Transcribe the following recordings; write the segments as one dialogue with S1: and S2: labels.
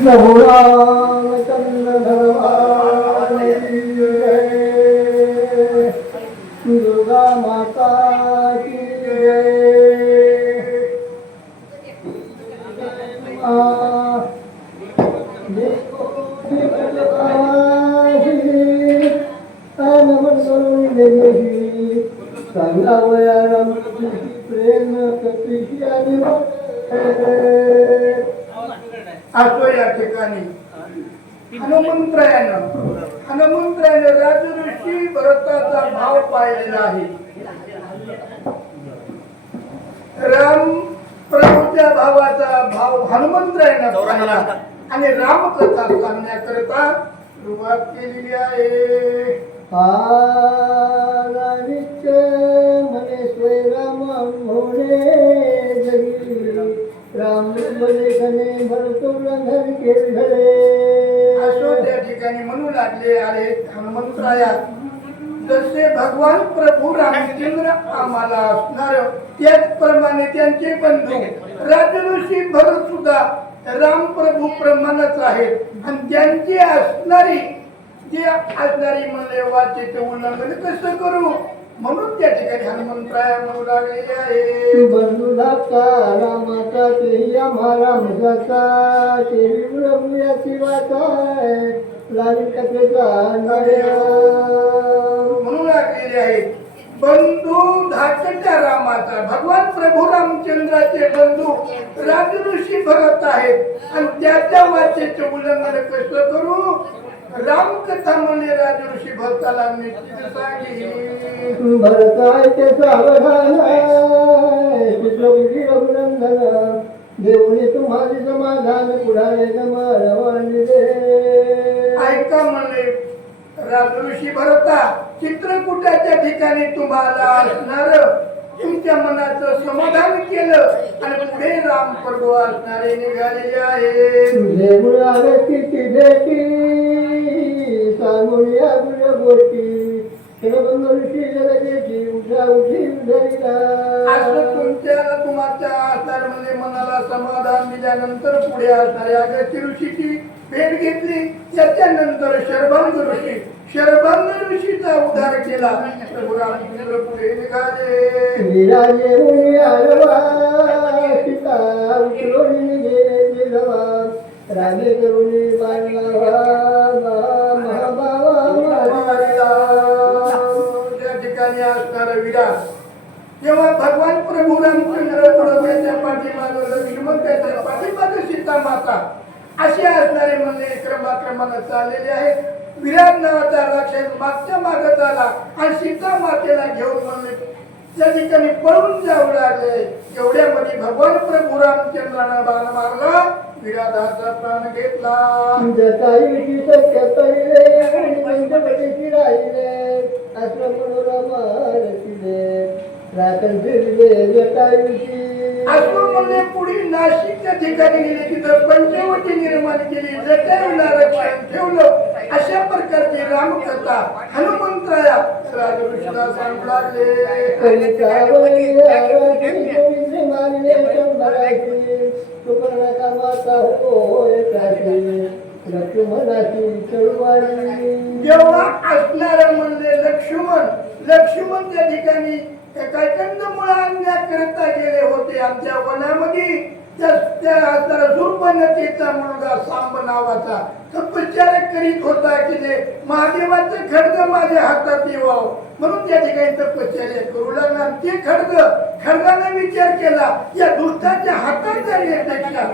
S1: प्रभु रामचंद्र भगवान दुर्गा माता की जय। आ, देखो नमन करून देण्याची सांगावया रामकृष्ण प्रेम कपिशी आणि
S2: असो या ठिकाणी. हनुमंत्रायानं हनुमंत्रायानं राजऋषी भरताचा भाव पाहिलेला आहे. राम प्रभूच्या भावाचा भाव हनुमंतरायानं पाहिला. आणि रामकथा सांगण्याकरता सुरुवात केलेली आहे.
S1: हा भरतो रंधन
S2: अशोक त्या ठिकाणी म्हणू लागले आले. हनुमंतराया जसे भगवान प्रभू रामचंद्र आम्हाला असणार त्याचप्रमाणे त्यांचे बंधू राजऋषी भरत सुद्धा राम प्रभू प्रमाणच आहेत. आणि त्यांची असणारी जे असणारी म्हणले वाचेचे उल्लंघन कसं करू? म्हणून त्या ठिकाणी हनुमंतराया म्हणू लागलेले आहे
S1: बंधू धाका रामाचा तेही आम्हा रामजाचा तेही ब्रह्मयाची वाचा लावी कथेचा
S2: म्हणू लागलेले आहेत बंधू धाकट्या रामाचा भगवान प्रभू रामचंद्राचे बंधू राजऋषी भरत आहेत. आणि त्याच्या वाचेचे उल्लंघन कसं करू? रामकथा म्हणले राजऋषी निश्चित सांगी
S1: भरतायचे सावधान चित्रपुरी रघुनंदन देऊनी तुम्हाला समाधान पुढारे गमारवाणले
S2: ऐका म्हणले राजऋषी भरता चित्रकूटाच्या ठिकाणी तुम्हाला असणार तुमच्या मनाचं समाधान केलं आणि पुढे राम प्रभू असणारे निघालेले आहे.
S1: तुझे मुळावे किती भेटी सांगून या तुझ्या गोष्टी.
S2: तुमच्या तुमच्या आचारमध्ये मनाला समाधान दिल्यानंतर पुढे असणाऱ्या अगस्त्य ऋषीची भेट घेतली. त्याच्यानंतर शरभंग ऋषी शरभंग ऋषीचा उद्धार केला. प्रभू पुढे निघाले.
S1: करुणी
S2: त्या ठिकाणी असणारा विराट भगवान प्रभू रामचंद्र पुढं त्याच्या पाठीमागं लक्ष्मण त्याच्या पाठीमागं सीता माता असे असणारे म्हणणे क्रमाक्रमानं चाललेले आहे. विराट नावाचा राक्षस मागच्या मागत आला आणि सीता मातेला घेऊन म्हणले त्या ठिकाणी पळून जाऊ लागले एवढ्यामध्ये भगवान प्रभू रामचंद्रानं बाण मारला विराटाचा प्राण घेतला.
S1: जटायुची सत्य पहिले आणि पंचवटीची राहिले आश्रम राखण फिरले जटायुची
S2: असं म्हणले पुढे नाशिकच्या ठिकाणी गेले तिथं पंचवटी निर्माण केली जटायूला रक्षण ठेवलं. अशा प्रकारची रामकथा हनुमंतराया राजऋषीला सांगू लागले. जेव्हा असणारं म्हणले लक्ष्मण. लक्ष्मण त्या ठिकाणी कैकंद मुळा आणण्याकरता गेले होते आमच्या वनामध्ये. त्या मुलगा सांब नावाचा तपश्चर्या करीत होता की जे महादेवाचं खडग माझ्या हातात येवावं म्हणून त्या ठिकाणी तपश्चर्या करू लागला. ते खडग खडगाने विचार केला या दुष्टाच्या हातात जाण्यापेक्षा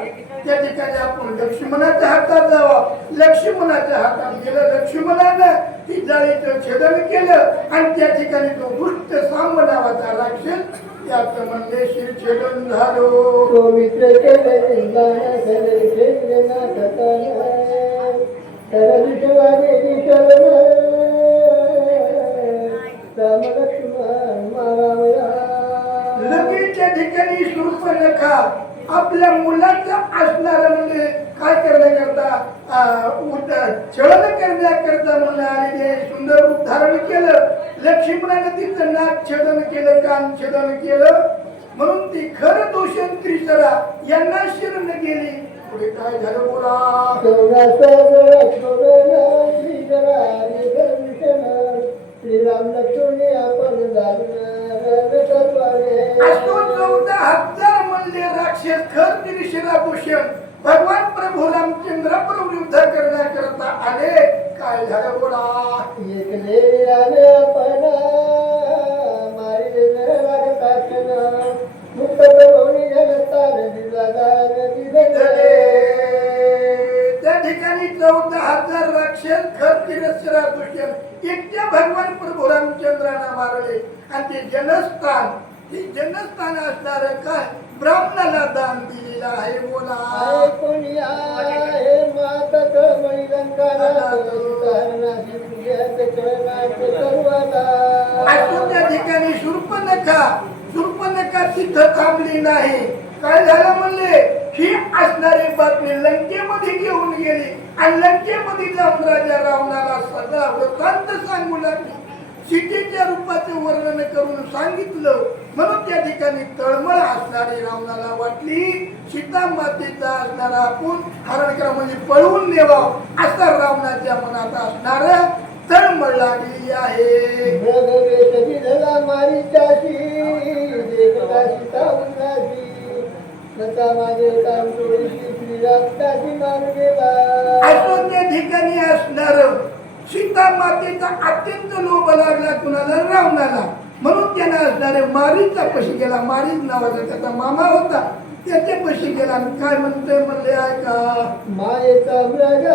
S2: त्या ठिकाणी आपण लक्ष्मणाच्या हातात जावा. लक्ष्मणाच्या हातात गेलं. लक्ष्मणानं ती जाळीचं छेदन केलं आणि त्या ठिकाणी तो दुष्ट सांब नावाचा राक्षस त्याचं म्हणजे शिरछेदन झालो.
S1: तो मित्र केले गाणं सगळे खेळले नाटकाला तर विठवाने राम लक्ष्मण मारावया.
S2: लगेच त्या ठिकाणी शूर्पणखा आपल्या मुलाचं असणारं म्हणजे काय करण्याकरता अं, छळन करण्याकरता म्हणून आलेले सुंदर रूप धारण केलं. लक्ष्मीपणाने तिचं नाक छेदन केलं कान छेदन केलं. म्हणून ती खर दोषण त्रिसरा यांना शरण गेली. पुढे काय झालं बोला?
S1: श्रीराम लक्ष्मी आपण
S2: चौदा हजार म्हणले राक्षस खर तिरिशिला भूषण भगवान प्रभू रामचंद्र प्रभू युद्ध करण्याकरता आले काय झालं बोला
S1: मुक्त प्रभूनी जगतान दिला
S2: त्या ठिकाणी चौदा हजार राक्षस खर तिरस्करा भूषण एकट्या भगवान प्रभू रामचंद्रांना मारले. आणि ते जनस्थान ते जनस्थान असणार काय? ब्राह्मणाला दान दिलेलं आहे बोला.
S1: कोणी आहे माता कमळी
S2: त्या ठिकाणी शूर्पणखा शूर्पणखा तिथं थांबली नाही. काय झालं म्हणले? ही असणारी बातमी लंकेमध्ये घेऊन गेली. आणि लंकेमध्ये जाऊन राजा रावणाला सगळा वृत्तांत सांगू लागली. सीतेच्या रूपाचे वर्णन करून सांगितलं. म्हणून त्या ठिकाणी तळमळ असणारी रावणाला वाटली. सीता मातेचा असणारा आपण हरण करा म्हणजे पळवून नेवा असा रावणाच्या मनात असणार तळमळ लागली आहे.
S1: मारी माझे काम
S2: त्या ठिकाणी असणार. सीता मातेचा अत्यंत लोभ लागला कुणाला? रावणाला. म्हणून त्याला असणारे मारीचा पशी गेला मारीच नावाचा त्याचा मामा होता त्याच्या पशी गेला. काय म्हणतोय म्हणले ऐका
S1: मायेचा मृग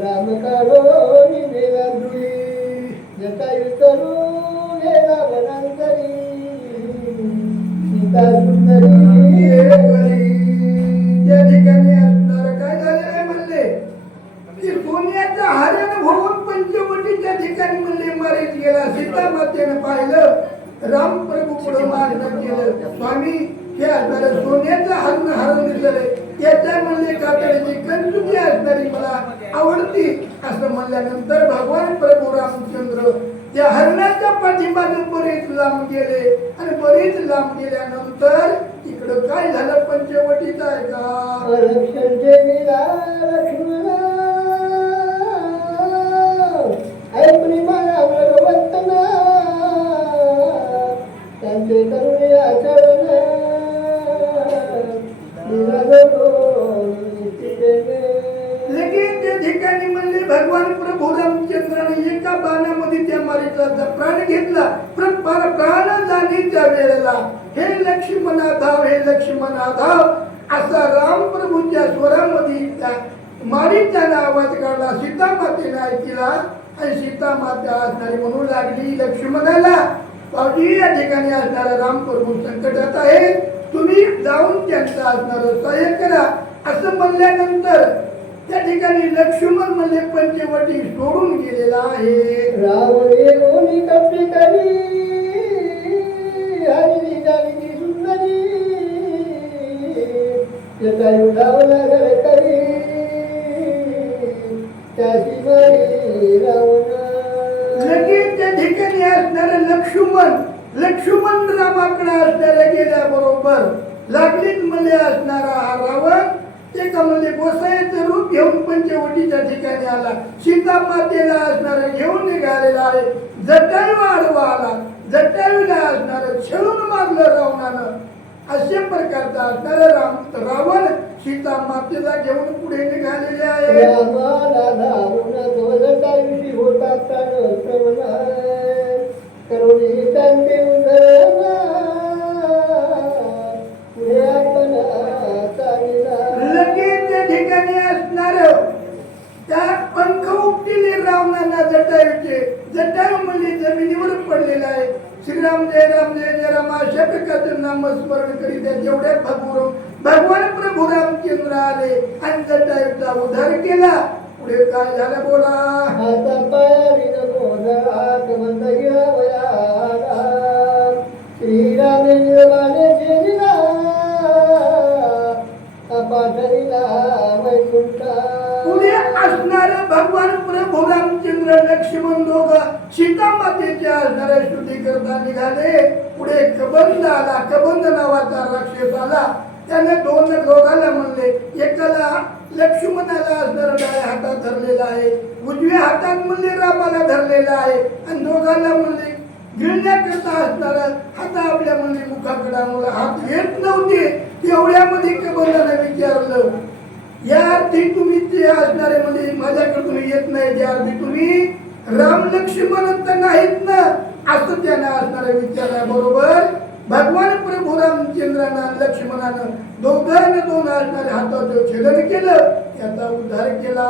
S1: राम काढो निघेला धुळी जटायू तरू गेला वनांतरी सीता सुंदरी
S2: गेला सीता मातेनं पाहिलं राम प्रभू पुढे मार्ग केलं. स्वामी हे असणारे सोन्याचं हरण हरण दिसलंय त्याच्या म्हणले कातडीची कंचुकी असणारी मला आवडती. असं म्हणल्यानंतर भगवान प्रभू रामचंद्र त्या हरणाच्या पाठिंबाने बरेच लांब गेले. आणि बरेच लांब गेल्यानंतर इकडं काय झालं? पंचवटीचं आहे का
S1: लक्ष्मण त्यांचे करूया
S2: लगेच त्या ठिकाणी म्हणले भगवान प्रभू रामचंद्राने एका बाणामध्ये त्या मारिकाचा प्राण घेतला. पण पर- प्राण जाण्याच्या वेळेला. हे लक्ष्मणा धाव हे लक्ष्मणा धाव असा राम प्रभूच्या स्वरामध्ये त्या आवाज काढला. सीता मातेने ऐकला आणि सीता माता असणारी म्हणून लागली लक्ष्मणाला. पावजी या ठिकाणी असणारा रामप्रभू संकटात आहे. तुम्ही जाऊन त्यांचा असणारं सहाय्य करा. असं म्हणल्यानंतर त्या ठिकाणी लक्ष्मण म्हणजे पंचवटी सोडून गेलेला आहे.
S1: रावणे लोणी कपडे करी. हरी जानकी सुंदरी. जटायू लावला
S2: लक्ष्मण लक्ष्मण रामाकडे असणाऱ्या गेल्याबरोबर लागलीच म्हणजे असणारा हा रावण. एका म्हणजे गोसाईचं रूप घेऊन पंचवटीच्या ठिकाणी आला. सीता मातेला असणारा घेऊन निघालेला आहे. जटायू आडवा आला. जटायूला असणारं छळून मारलं रावणानं. अशा प्रकारचा असणारा राम रावण सीता मातेला घेऊन पुढे निघालेले आहे
S1: होता करुणी त्यांचे पुढे आपण
S2: लगेच त्या ठिकाणी असणार. त्या पंख जटायूचे. जटायू म्हणजे जमिनीवर पडलेला आहे. श्रीराम जय राम जय जय राम अशा प्रकारचे नामस्मरण करीत आहे जेवढ्या भगवून भगवान प्रभू रामचंद्र आले आणि जटायूचा उद्धार केला. पुढे काय झालं बोला?
S1: हाता पायावी नको हात बंद गिरावया श्रीराम पाठविला वैकुंठा
S2: पुढे असणार भगवान प्रभू रामचंद्र लक्ष्मण दोघ सीता मातेच्या असणाऱ्या स्तुती करता निघाले. पुढे कबंद आला कबंद नावाचा राक्षस आला त्याने दोन दोघांना म्हणले एकाला लक्ष्मणाला असणारा डाव्या हातात धरलेला आहे उजव्या हातात म्हणले रामाला धरलेला आहे. आणि दोघांना म्हणले गिळण्याकरता असणारा हात आपल्या म्हणले मुखाकडे आणला हात येत नव्हते. एवढ्यामध्ये कबंदाने विचारलं या अर्थी तुम्ही ते असणारे म्हणजे माझ्याकडून येत नाही त्या अर्थी तुम्ही राम लक्ष्मण तर नाहीत ना? असं त्यांना असणारे विचारा बरोबर? भगवान प्रभू रामचंद्रानं लक्ष्मणानं दोघांना दोन असणारे हाताचं छेदन केलं त्याचा उद्धार केला.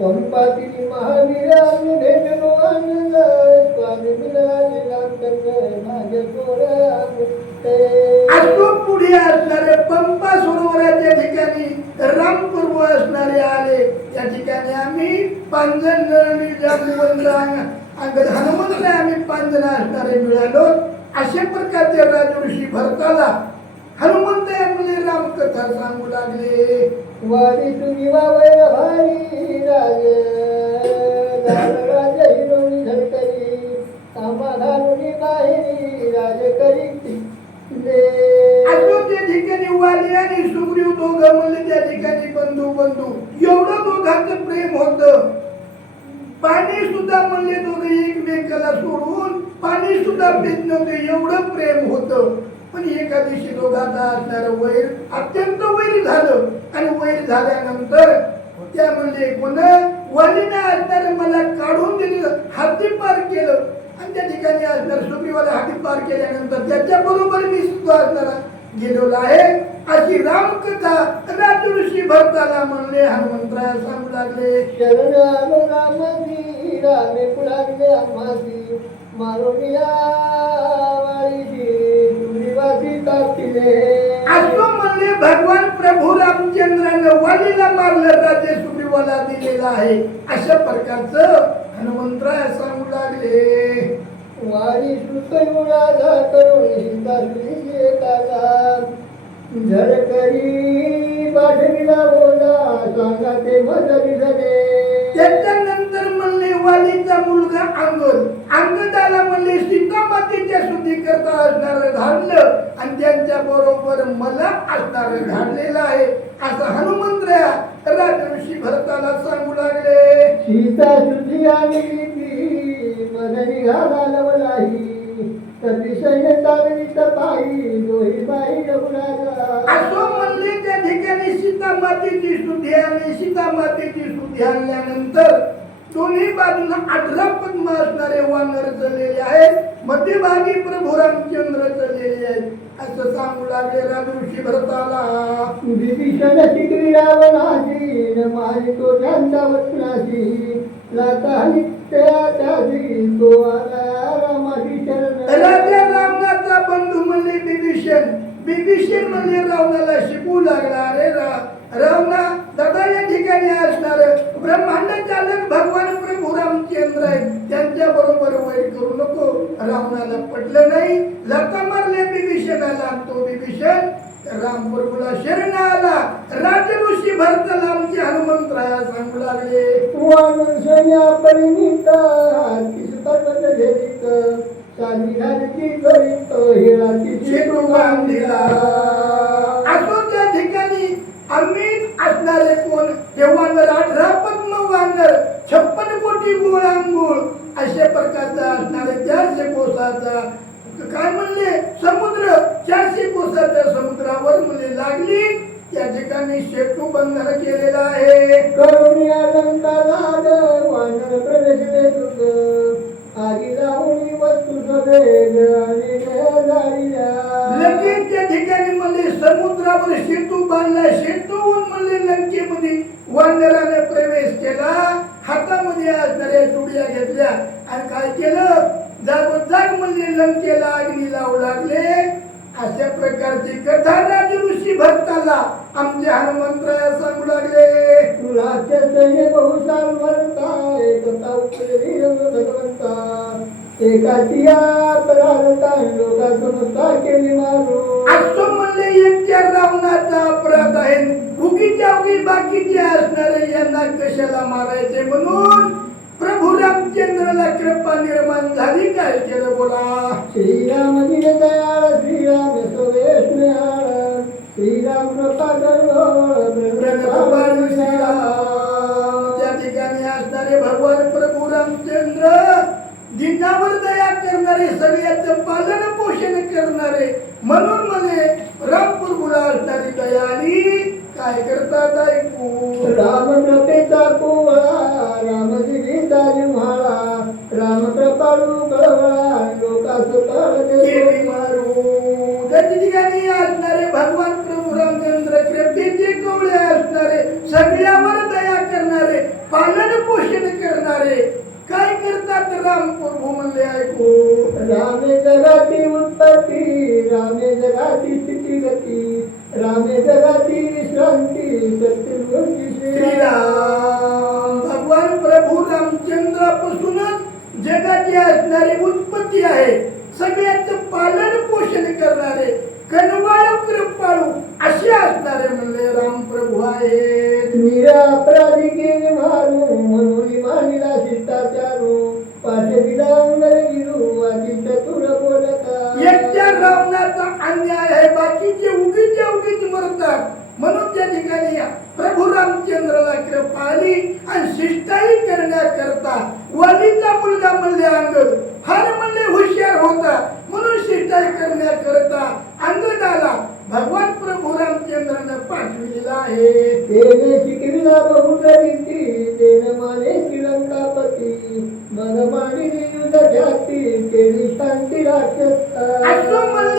S1: पंपातील महावीराने भेटलो आनंद स्वामी.
S2: असो पुढे असणारे पंपा सरोवराच्या ठिकाणी रामपूर्व असणारे आले. त्या ठिकाणी आम्ही पांजन नळणी जांबुवंत अंगद हनुमंत आम्ही पांजन असणारे मिळालो. अशा प्रकारचे राजऋषी भरताला हनुमंत म्हणजे रामकथा सांगू लागले.
S1: वारी तुझी वावय भारी राज. राज हिरोनी झळकरी कामा घालून बाहेरी राज करी
S2: त्या ठिकाणी वाली आणि सुग्रीव दोघं म्हणले त्या ठिकाणी बंधू बंधू एवढं दोघांचं प्रेम होतं. पाणी सुद्धा म्हणले दोघे एकमेकाला सोडून पाणी सुद्धा पित नव्हते एवढं प्रेम होतं. पण एका दिवशी दोघांचा असणारं वैर अत्यंत वैर झालं. आणि वैर झाल्यानंतर त्या म्हणजे कोण? वरीने असणार मला काढून दिलं हाती पार केलं. आणि त्या ठिकाणी असणार सुग्रीवाला हाती पार केल्यानंतर त्याच्या बरोबर मी सुद्धा असणार गेलेलो आहे अशी रामकथा राजऋषी भरताला म्हणले हनुमंतराया सांगू लागले
S1: शरण आलो रामाची रामे मारुनिया सुग्रीवाची तापतिले.
S2: असं म्हणले भगवान प्रभू रामचंद्रानं वालीला मारलं राजे सुग्रीवाला दिलेला आहे. अशा प्रकारचं हनुमंतराय सांगू लागले.
S1: वारी सुतयुराजा करून सीता सुरीचे काला झरकरी बाढवीला बोला सांगा ते मदरी झाले
S2: त्याच्यानंतर म्हणले वालीचा मुलगा अंगद. अंगदाला म्हणले सीतामातेच्या शुद्धी करता असणार धाडलं आणि त्यांच्या बरोबर मला असणार धाडलेलं आहे. असं हनुमंतराया राजऋषी भरताला सांगू लागले.
S1: सीता सुधी आणि मदरी घालावलाही तरी सैन्य चालवित पायी दोही बाई रघुराजा
S2: असो म्हणले त्या ठिकाणी सीता मातेची शुद्धी आणली सीता मातेची शुद्धी आणल्यानंतर दोन्ही बाजूला अठरा पद्म असणारे वानर चढलेले आहेत. मध्यभागी प्रभू रामचंद्र चढलेले आहेत. असं सांगू लागले राजऋषी भरताला
S1: विभीषण शिकली रावणाची मारी तो त्यांचा वचनाची लाता त्याची
S2: राजा रावणाचा बंधू म्हणले बिभीषण. बिभीषण म्हणले रावणाला शिकवू लागला. अरे रावणा दादा या ठिकाणी असणार. ब्रह्मांड चालक भगवान प्रभू रामचंद्र आहे. त्यांच्या बरोबर वैर करू नको. रावणाला पटलं नाही. लता मारल्या बिभीषणाला. तो बिभीषण राम प्रभूला शरण आला राजऋषी भरताला आमचे हनुमंतराया सांगू लागले.
S1: वानरसैन्या परिणिता करीत
S2: बांधिला. असो त्या ठिकाणी आम्ही असणारे कोण? हे वानर अठरा पद्म वानर छप्पन कोटी गोळांगुळ अशा प्रकारचा असणारे चारशे कोसाचा काय म्हणले? समुद्र. चारशे कोसाच्या समुद्रावर म्हणले लागली. त्या ठिकाणी सेतू बंधन केलेला आहे.
S1: करुणी वानर प्रवेशले तुझ आगी लावणी वस्तू
S2: लगेच त्या ठिकाणी म्हणले समुद्रावर सेतू बांधला सेतूहून म्हणले लंकेमध्ये वानराने प्रवेश केला हातामध्ये असणाऱ्या चुड्या घेतल्या आणि काय केलं जागोजाग म्हणले लंकेला अग्नी लावू लागले अशा प्रकारची कथा राजऋषी भक्ताला आमचे हनुमंतराया सांगू करणारे प्रभू रामचंद्रापासूनच जगाची असणारी उत्पत्ती आहे. सगळ्याचं पालन पोषण करणारे कनवाळ कृपाळू असे असणारे म्हणले राम प्रभू आहेत.
S1: मीरा अपराधी केले मारू म्हणून मानिला शिष्टाचारू पाठे दिला अंगल गिरू आधी चतुर बोलता.
S2: एकट्या रावणाचा अन्याय आहे बाकीचे उगीच उगीच मरतात. म्हणून त्या ठिकाणी प्रभू रामचंद्राला कृपा आली आणि शिष्टाई करण्याकरता वालीचा मुलगा म्हणले अंगद फार म्हणले हुशार होता. म्हणून शिष्टाई करण्याकरता अंगदाला भगवान प्रभू रामचंद्रानं पाठविलेला आहे.
S1: तेने शिकविला बहुतरीती तेन माने श्रीलंकापती. मन मांडिली युद्ध ख्याती केली शांती
S2: असं
S1: राक्षस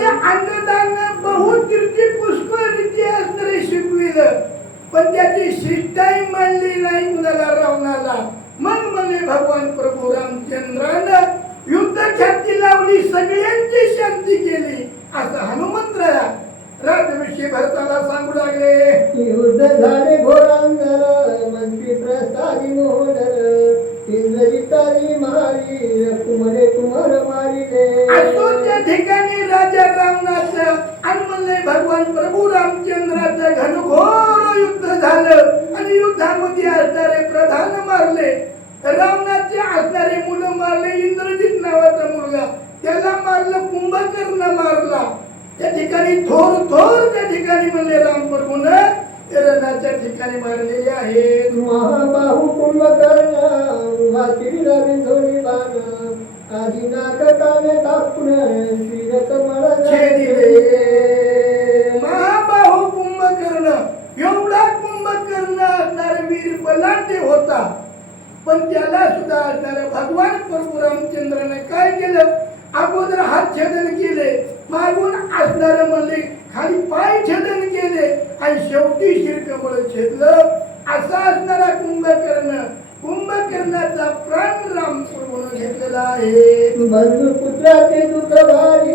S2: ठिकाणी मारलेले आहेत
S1: महाबाहू कुंभकर्ण वाचिला आधी बाण आधी नाटकाने कापून श्रीरथ
S2: छेदिले. महाबाहू कुंभकर्ण एवढा कुंभकर्ण असणारा वीर बलाढ्य होता. पण त्याला सुद्धा असणाऱ्या भगवान प्रभू रामचंद्राने काय केलं? अगोदर हात छेदन केले. मागून असणारे म्हणले खाली पाय छेद आणि शेवटी शिरकमळ छेदलं. असा असणारा कुंभकर्ण कुंभकर्णाचा प्राण रामपूर म्हणून घेतलेला आहे.
S1: बंधू पुत्राचे दुःख भारी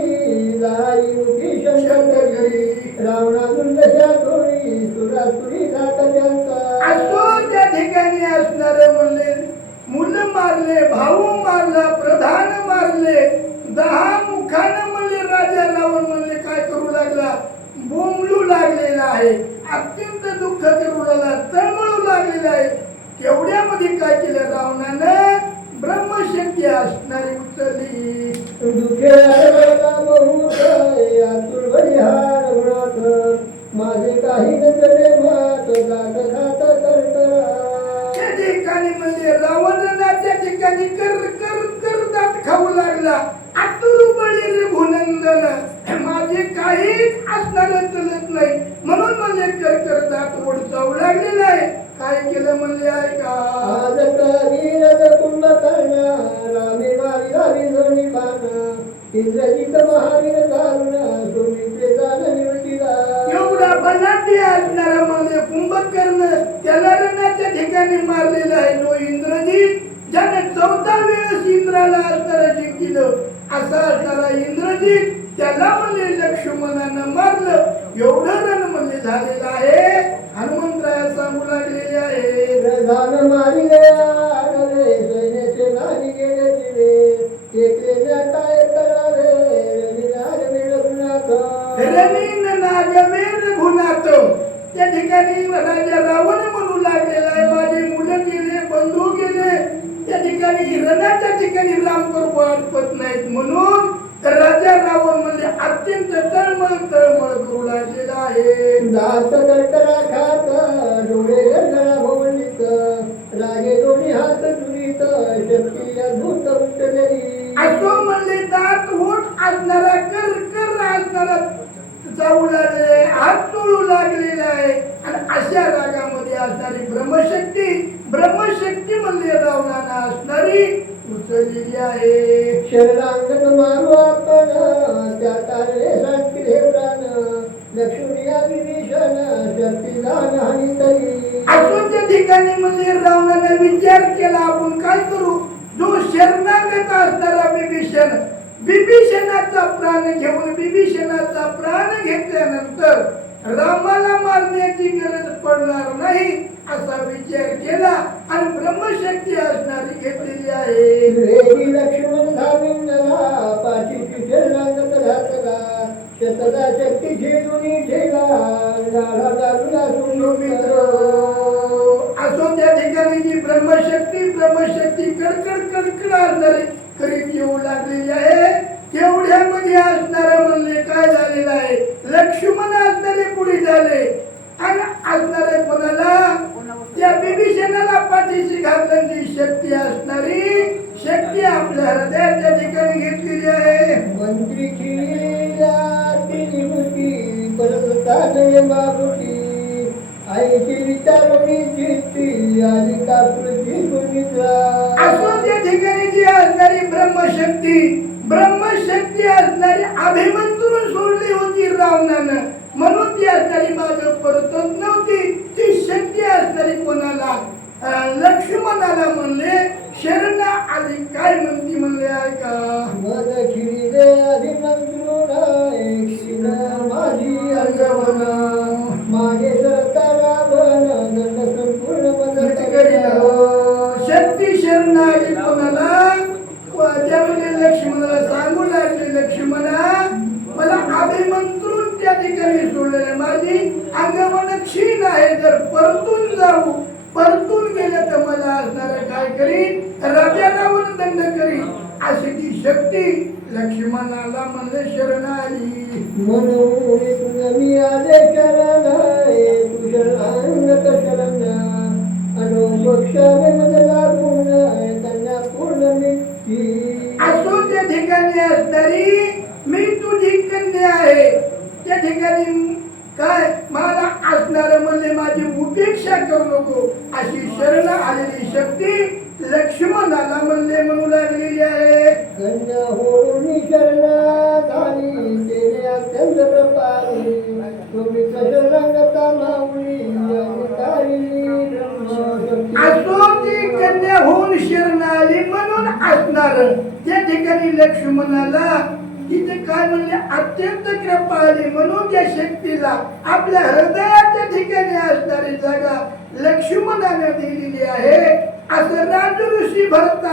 S2: एवढा बलाढ्य असणारा म्हणजे कुंभकर्ण त्याला रणाच्या ठिकाणी मारलेला आहे. तो इंद्रजीत ज्याने चौदा वेळेस इंद्राला असणारा जिंकिलं असा असणारा इंद्रजीत त्याला म्हणजे लक्ष्मणानं मारलं. एवढं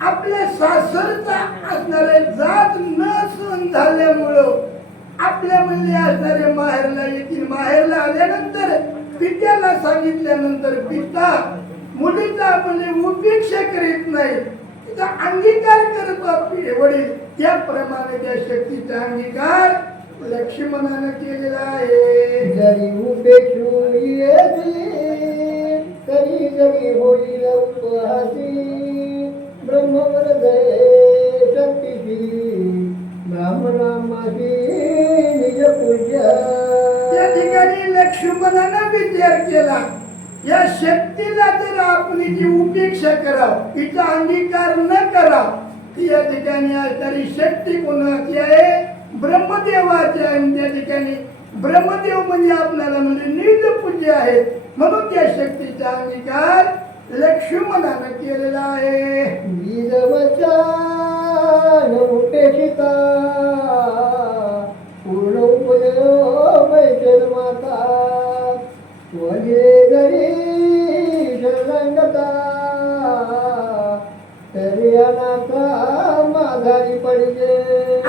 S2: आपल्या सासरचा असणारे जात न सहन झाल्यामुळं आपल्या म्हणले असणारे माहेरला येतील. माहेरला आल्यानंतर पित्याला सांगितल्यानंतर पिता मुलीचा म्हणजे उपेक्षा करीत नाही तिचा अंगीकार करतो वडील. त्याप्रमाणे त्या शक्तीचा अंगीकार लक्ष्मणानं केलेला आहे.
S1: जरी उपेक्षा तरी जरी होईल उपहासी.
S2: त्या ठिकाणी लक्ष्मणानं विचार केला. या शक्तीला जर आपली जी उपेक्षा करा तिचा अंगीकार न करा ती या ठिकाणी तरी शक्ती कोणाची आहे? ब्रह्मदेवाची आहे. त्या ठिकाणी ब्रह्मदेव म्हणजे आपल्याला म्हणजे निज निर्दपूज्य आहे म्हणून त्या शक्तीचा अंगीकार लक्ष्मणानं केलेला आहे.
S1: बीजवचार उपेक्षिता पूर्ण उपयोग जन्माता वगे जरी शरणंगता तरी अनाथा माघारी पडले.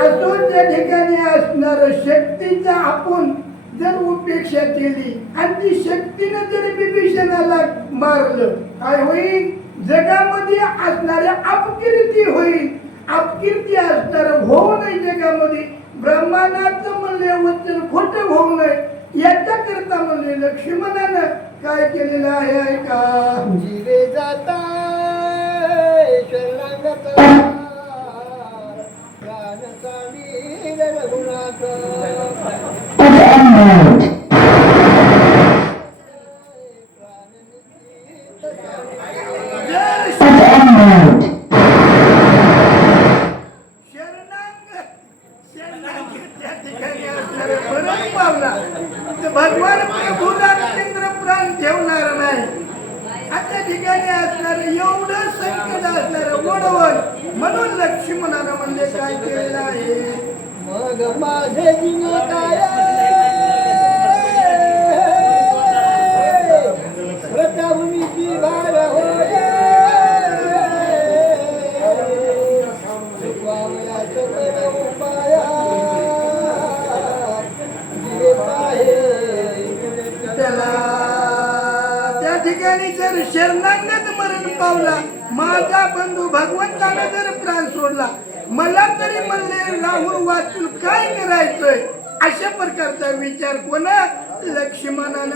S2: अजून त्या ठिकाणी असणार शक्तीचा आपण जर उपेक्षा केली आणि ती शक्तीनं जरी विभीषणाला मारलं काय होईल? जगामध्ये असणाऱ्या अपकिर्ती होईल. अपकिर्ती असणार होऊ नये जगामध्ये. ब्रह्मांडाचं म्हणले वचन खोट होऊ नये. याच्या करता म्हणले लक्ष्मणानं काय केलेलं आहे ऐका.
S1: जिरे जाता शरणंगता
S2: त्या ठिकाणी असणारे बरंच पावला तर भगवान प्रभू रामचंद्र प्राण ठेवणार नाही आता ठिकाणी असणार एवढं संकट असणार गोडवण म्हणून लक्ष्मणानं म्हणजे काय केलेलं आहे
S1: मग माझे काय
S2: ठिकाणी जर शरणांगत मरण पावला माझा बंधू भगवंतानं जर प्राण सोडला मला तरी म्हणले राहुल वाचून काय करायचंय? अशा प्रकारचा विचार कोणा? लक्ष्मणानं